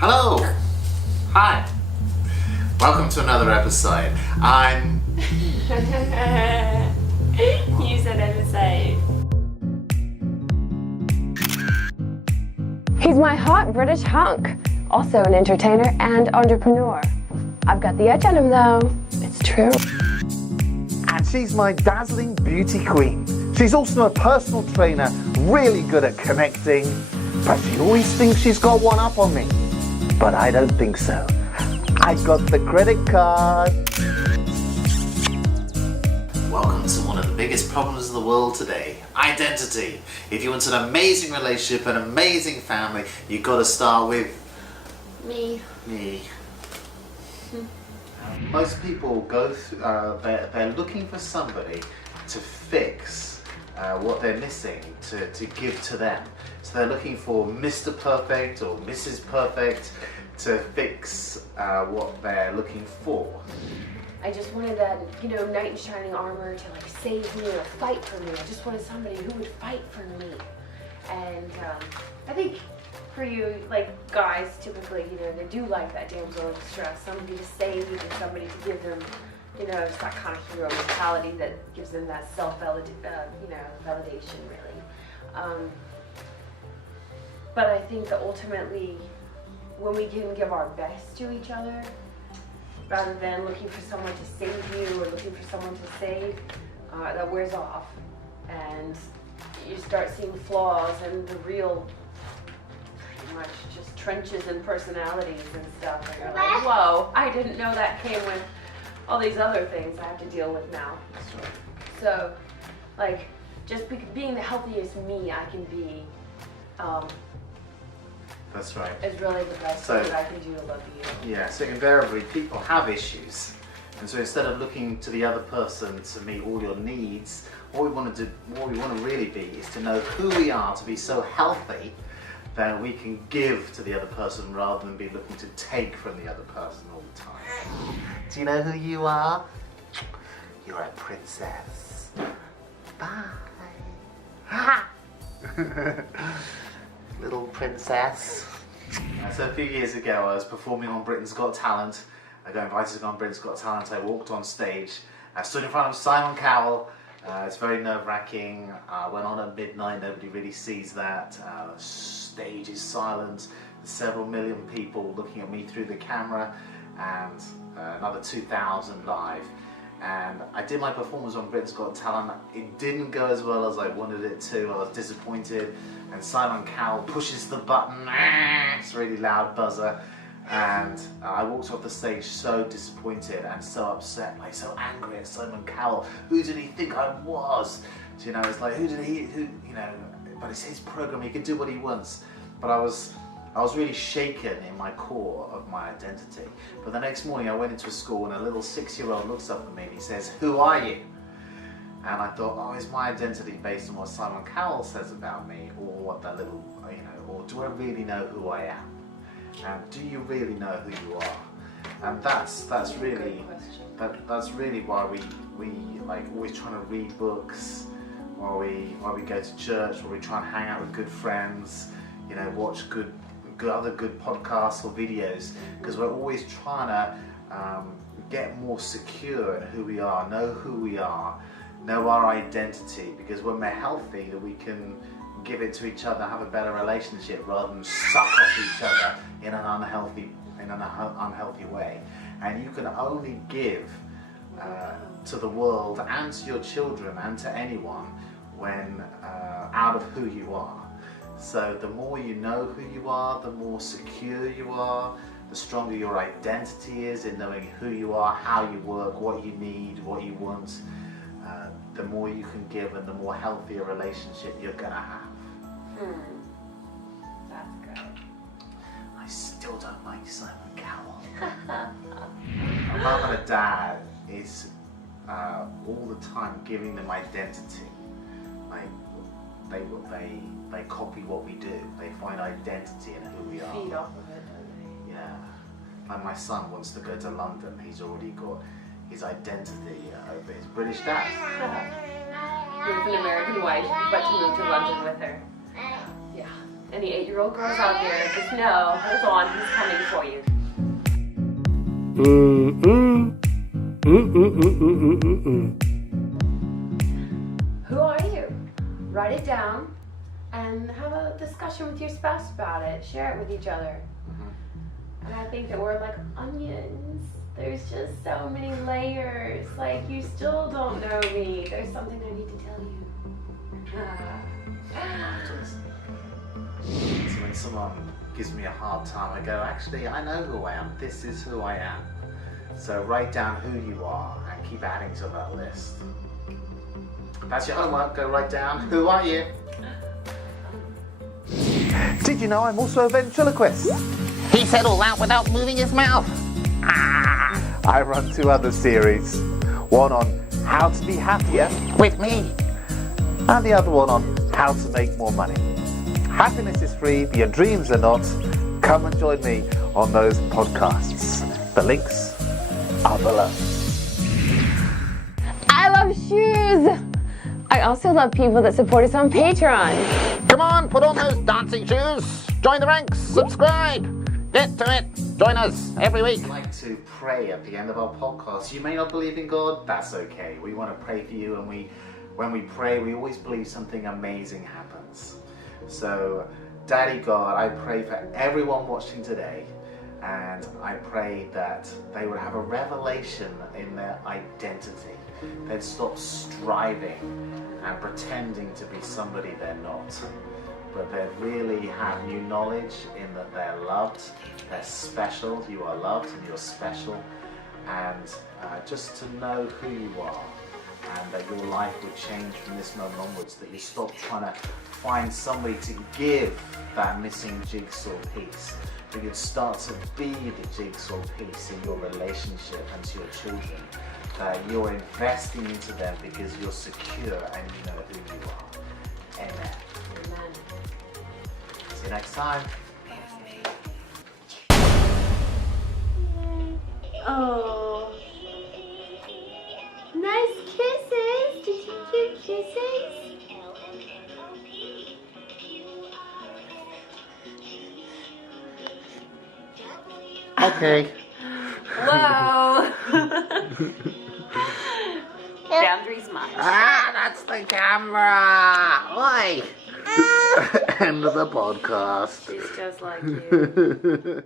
Hello! Hi! Welcome to another episode. I'm... You said episode. He's my hot British hunk, also an entertainer and entrepreneur. I've got the edge on him though, it's true. And she's my dazzling beauty queen. She's also a personal trainer, really good at connecting, but she always thinks she's got one up on me. But I don't think so. I got the credit card. Welcome to one of the biggest problems of the world today, identity. If you want an amazing relationship, an amazing family, you've got to start with... Me. Most people go through, they're looking for somebody to fix what they're missing, to give to them. So they're looking for Mr. Perfect or Mrs. Perfect to fix what they're looking for. I just wanted that, knight in shining armor to save me or fight for me. I just wanted somebody who would fight for me. And I think for you, guys typically, they do like that damsel in distress, somebody to save and somebody to give them, it's that kind of hero mentality that gives them that self-validation, really. But I think that ultimately, when we can give our best to each other, rather than looking for someone to save you or looking for someone to save, that wears off. And you start seeing flaws and the real, pretty much just trenches and personalities and stuff. And you're like, whoa, I didn't know that came with all these other things I have to deal with now. That's right. So, just being the healthiest me I can be, That's right. is really the best thing that I can do to love you. Yeah, so invariably people have issues. And so instead of looking to the other person to meet all your needs, what we want to really be is to know who we are, to be so healthy that we can give to the other person rather than be looking to take from the other person all the time. Do you know who you are? You're a princess. Bye. Little princess. So a few years ago I was performing on Britain's Got Talent. I got invited to go on Britain's Got Talent. I walked on stage. I stood in front of Simon Cowell. It's very nerve-wracking. I went on at midnight. Nobody really sees that. The stage is silent. There's several million people looking at me through the camera, and another 2,000 live. And I did my performance on Britain's Got Talent. It didn't go as well as I wanted it to. I was disappointed. And Simon Cowell pushes the button. It's a really loud buzzer. And I walked off the stage so disappointed and so upset, so angry at Simon Cowell. Who did he think I was? It's like, but it's his program, he can do what he wants. But I was really shaken in my core of my identity. But the next morning I went into a school and a little 6-year-old looks up at me and he says, "Who are you?" And I thought, is my identity based on what Simon Cowell says about me, or what that little, or do I really know who I am? And do you really know who you are? And that's really why we always trying to read books, while we go to church, while we try and hang out with good friends, watch other good podcasts or videos, because we're always trying to get more secure in who we are, know who we are, know our identity, because when we're healthy, that we can give it to each other, have a better relationship rather than suck off each other in an unhealthy way. And you can only give to the world and to your children and to anyone when out of who you are. So the more you know who you are, the more secure you are, the stronger your identity is in knowing who you are, how you work, what you need, what you want. The more you can give and the more healthy a relationship you're going to have. That's good. I still don't like Simon Cowell. A mum and a dad is all the time giving them identity. They copy what we do. They find identity in who we are. Feed off of it, don't they? Yeah. Like my son wants to go to London. He's already got his identity over his British dad. With an American wife, but to move to London with her. Yeah. Any 8-year-old girls out there, just know, hold on, he's coming for you. Who are you? Write it down and have a discussion with your spouse about it. Share it with each other. And I think that we're like onions. There's just so many layers. Like, you still don't know me. There's something I need to tell you. So when someone gives me a hard time, I go, actually, I know who I am. This is who I am. So write down who you are and keep adding to that list. That's your homework. Go write down who are you. Did you know I'm also a ventriloquist? He said all that without moving his mouth. I run 2 other series. One on how to be happier, With me. and the other one on how to make more money. Happiness is free, but your dreams are not. Come and join me on those podcasts. The links are below. I love shoes. I also love people that support us on Patreon. Come on, put on those dancing shoes. Join the ranks. Subscribe. Get to it. Join us every week. I'd like to pray at the end of our podcast. You may not believe in God, that's okay. We want to pray for you, and when we pray, we always believe something amazing happens. So, Daddy God, I pray for everyone watching today, and I pray that they would have a revelation in their identity. They'd stop striving and pretending to be somebody they're not, but they really have new knowledge in that they're loved, they're special, you are loved and you're special, and just to know who you are, and that your life would change from this moment onwards, that you stop trying to find somebody to give that missing jigsaw piece, that you'd start to be the jigsaw piece in your relationship and to your children, that you're investing into them because you're secure and you know who you are. Amen. Amen. See you next time. Oh. Nice kisses. Did you give kisses? Okay. Whoa. Boundaries mine. That's the camera. Oi. End of the podcast. She's just like you.